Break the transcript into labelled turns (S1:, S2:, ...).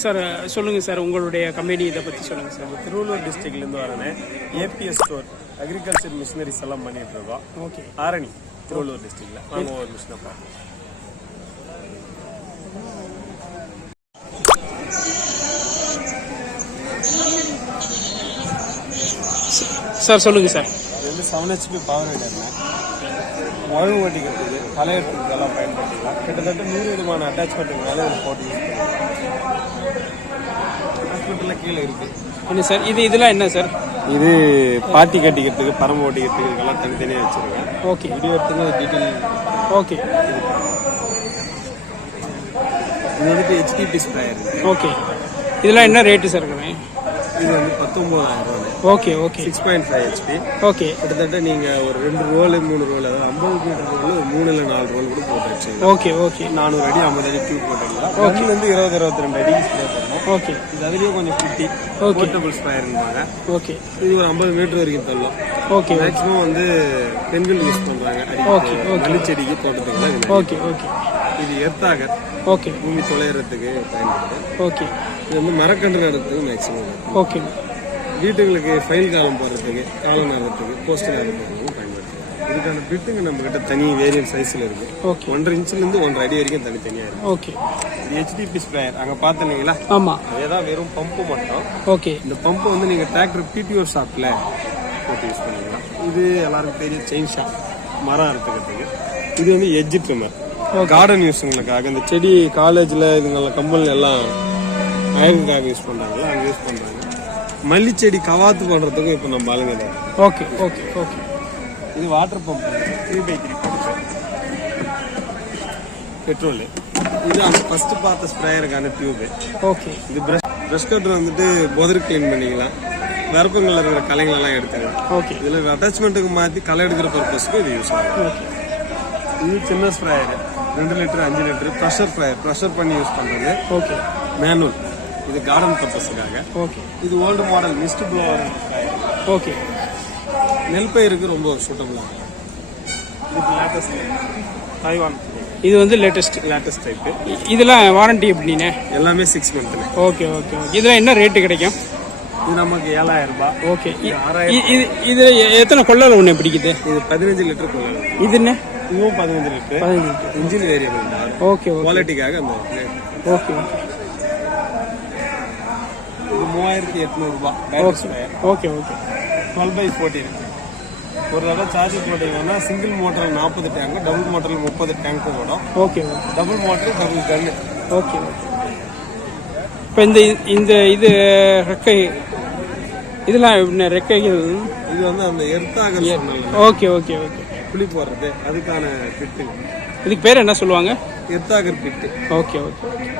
S1: Sir சொல்லுங்கள் sir உங்களுடைய company இதை பற்றி சொல்லுங்கள் சார்
S2: திருவள்ளூர் டிஸ்ட்ரிக்ட்லேருந்து வரேன் ஏபிஎஸ் ஸ்டோர் அக்ரிகல்ச்சர் மிஷினரிஸ் எல்லாம் பண்ணிட்டு இருக்கோம்.
S1: ஓகே
S2: ஆரணி திருவள்ளூர் டிஸ்ட்ரிக்ட்ல வாங்க ஒரு மிஷினை பார்ப்போம்
S1: சார் சொல்லுங்கள் சார்
S2: இது வந்து செவன் ஹெச்பி பவர் ஹீட்டர்னா உழவு ஓட்டிக்கிறதுக்கு களை எடுக்கிறதுக்கு எல்லாம் பயன்படுத்திக்கலாம். கிட்டத்தட்ட நூறு விதமான அட்டாச்மெண்ட்டுக்கு மேலே இது போட்டு ஹாஸ்பிட்டலில் கீழே இருக்குது
S1: சார் இது இதெல்லாம் என்ன சார்?
S2: இது பாட்டி கட்டிக்கிறதுக்கு பரம்பு ஓட்டிக்கிறதுக்கு இதெல்லாம் தனித்தனியாக வச்சுருக்கேன்.
S1: ஓகே.
S2: வீடியோ எடுத்துக்கு டீட்டெயில்
S1: ஓகே.
S2: இது வந்துட்டு ஹெச்டிபி ஸ்ப்ரேயர்
S1: ஓகே. இதெல்லாம் என்ன ரேட்டு சார் இருக்குங்க
S2: இது வந்து பத்தொம்போதாயிரம் ரூபாய்.
S1: Okay okay.
S2: Six point five HP
S1: okay.
S2: கிட்டத்தட்ட நீங்கள் ஒரு ரெண்டு ரோல் மூணு ரோல் அதாவது ஐம்பது மீட்டர் ரோல் ஒரு மூணு இல்லை நாலு ரோல் கூட போட்டு வச்சுக்கலாம்.
S1: Okay okay.
S2: நானூறு அடி ஐம்பது அடி டியூப் போட்டுக்கலாம் ஓகே. வந்து இருபது இருபத்தி ரெண்டு பண்ணணும்
S1: ஓகே.
S2: இது அதுலேயும் கொஞ்சம் குட்டி. போர்ட்டபிள் ஸ்பயர்னுவாங்க
S1: ஓகே.
S2: இது ஒரு ஐம்பது மீட்டர் வரைக்கும் தள்ளும்.
S1: ஓகே
S2: மேக்ஸிமம் வந்து பெண்கள் யூஸ் பண்ணுறாங்க
S1: okay.
S2: மல்லிச்செடிக்கு தோட்டத்துக்குலாம் இது
S1: ஓகே ஓகே.
S2: இது எர்த்தாகர்
S1: ஓகே.
S2: பூமி தொலைகிறதுக்கு பயன்படுது.
S1: ஓகே.
S2: இது வந்து மரக்கன்று நடுறதுக்கு மேக்ஸிமம்
S1: ஓகே.
S2: வீட்டுங்களுக்கு ஃபைல் காலம் போடுறதுக்கு காலம் நடுறதுக்கு போஸ்டர் நடுறதுக்கு பயன்படுத்தும் இதுக்கான பிட்டுங்க நம்ம கிட்ட தனி வேரியன்ட் சைஸ்ல இருக்கு.
S1: ஓகே.
S2: ஒன்றரை இன்ச்ல இருந்து ஒன்றரை அடி வரைக்கும் தனித்தனியா இருக்கு.
S1: ஓகே.
S2: இது ஹெச்டிபி ஸ்ப்ரேயர் அங்க பார்த்தீங்களா
S1: ஆமாம்
S2: அதே தான் வெறும் பம்பு மட்டும்.
S1: ஓகே.
S2: இந்த பம்பு வந்து நீங்க டிராக்டர் பிடிஓ ஷாப்ல போட்டு யூஸ் பண்ணிக்கலாம். இது எல்லாருக்கும் பெரிய செயின் ஷாப் மரம் அறுத்துக்கிறதுக்கு. இது வந்து எட்ஜ் ட்ரிம்மர் கார்டன் யூஸுங்களுக்காக இந்த செடி காலேஜ்ல இதுங்கள கம்பெனில எல்லாம் அழகுக்காக யூஸ் பண்றாங்கல்ல அங்க யூஸ் பண்றாங்க. மல்லிச்செடி கவாத்து பண்றதுக்கும் இப்போ நம்ம ஆளுங்க
S1: ஓகே ஓகே ஓகே
S2: இது water pump three by three petrol இது அந்த ஃபர்ஸ்ட் பார்த்த ஸ்ப்ரேயருக்கான டியூபு
S1: ஓகே
S2: இது பிரஷ் பிரஷ் கட்டர் வந்துட்டு போதர் க்ளீன் பண்ணிக்கலாம். விறப்பங்களில் இருக்கிற கலைங்களெல்லாம் எடுத்துக்கலாம்.
S1: ஓகே
S2: இதில் அட்டாச்மெண்ட்டுக்கு மாற்றி களை எடுக்கிற பர்பஸ்க்கு இது யூஸ் ஆகும்.
S1: ஓகே
S2: இது சின்ன ஸ்ப்ரேயர் ரெண்டு லிட்டர் அஞ்சு லிட்டர் ப்ரெஷர் ஸ்ப்ரேயர் ப்ரெஷர் பண்ணி யூஸ் பண்ணுறது
S1: ஓகே.
S2: மேனுவல் இது கார்டன் பர்பஸுக்காக
S1: ஓகே.
S2: இது old model mist blower
S1: okay.
S2: நெல் பயிருக்கு ரொம்ப சூட்டபுளாக இது லேட்டஸ்ட் தாய்வான்
S1: இது வந்து லேட்டஸ்ட்
S2: லேட்டஸ்ட் டைப்பு
S1: இதெல்லாம் வாரண்டி எப்படிண்ணே
S2: எல்லாமே சிக்ஸ் மந்த்ல
S1: ஓகே ஓகே ஓகே. இதெல்லாம் என்ன ரேட்டு கிடைக்கும்?
S2: இது நமக்கு ஏழாயிரம் ரூபாய்.
S1: ஓகே. இது இது எத்தனை கொள்ளல ஒன்று பிடிக்குது
S2: இது பதினஞ்சு லிட்டர் கொள்ளலாம்
S1: இது என்ன?
S2: இதுவும் பதினஞ்சு லிட்டர்.
S1: பதினஞ்சு லிட்டர்.
S2: இன்ஜின் வேரியபிள் தான்
S1: ஓகே
S2: குவாலிட்டிக்காக அந்த.
S1: Okay okay.
S2: இது மூவாயிரத்தி எட்நூறுபா
S1: okay. Okay
S2: twelve by fourteen ஒரு தடவை சார்ஜ் போட்டீங்கன்னா சிங்கிள் மோட்டரில் நாற்பது டேங்கு டபுள் மோட்டரில் முப்பது டேங்க்கு ஓடும்.
S1: Okay
S2: double motor double gun
S1: okay okay. இப்போ இந்த இந்த இது ரெக்கை இதெல்லாம் ரெக்கைகள்?
S2: இது வந்து அந்த எர்த்தாக
S1: ஓகே ஓகே ஓகே.
S2: புளி போடுறது அதுக்கான பிட்டு.
S1: இதுக்கு பேர் என்ன சொல்லுவாங்க?
S2: Earth auger bit.
S1: Okay okay okay.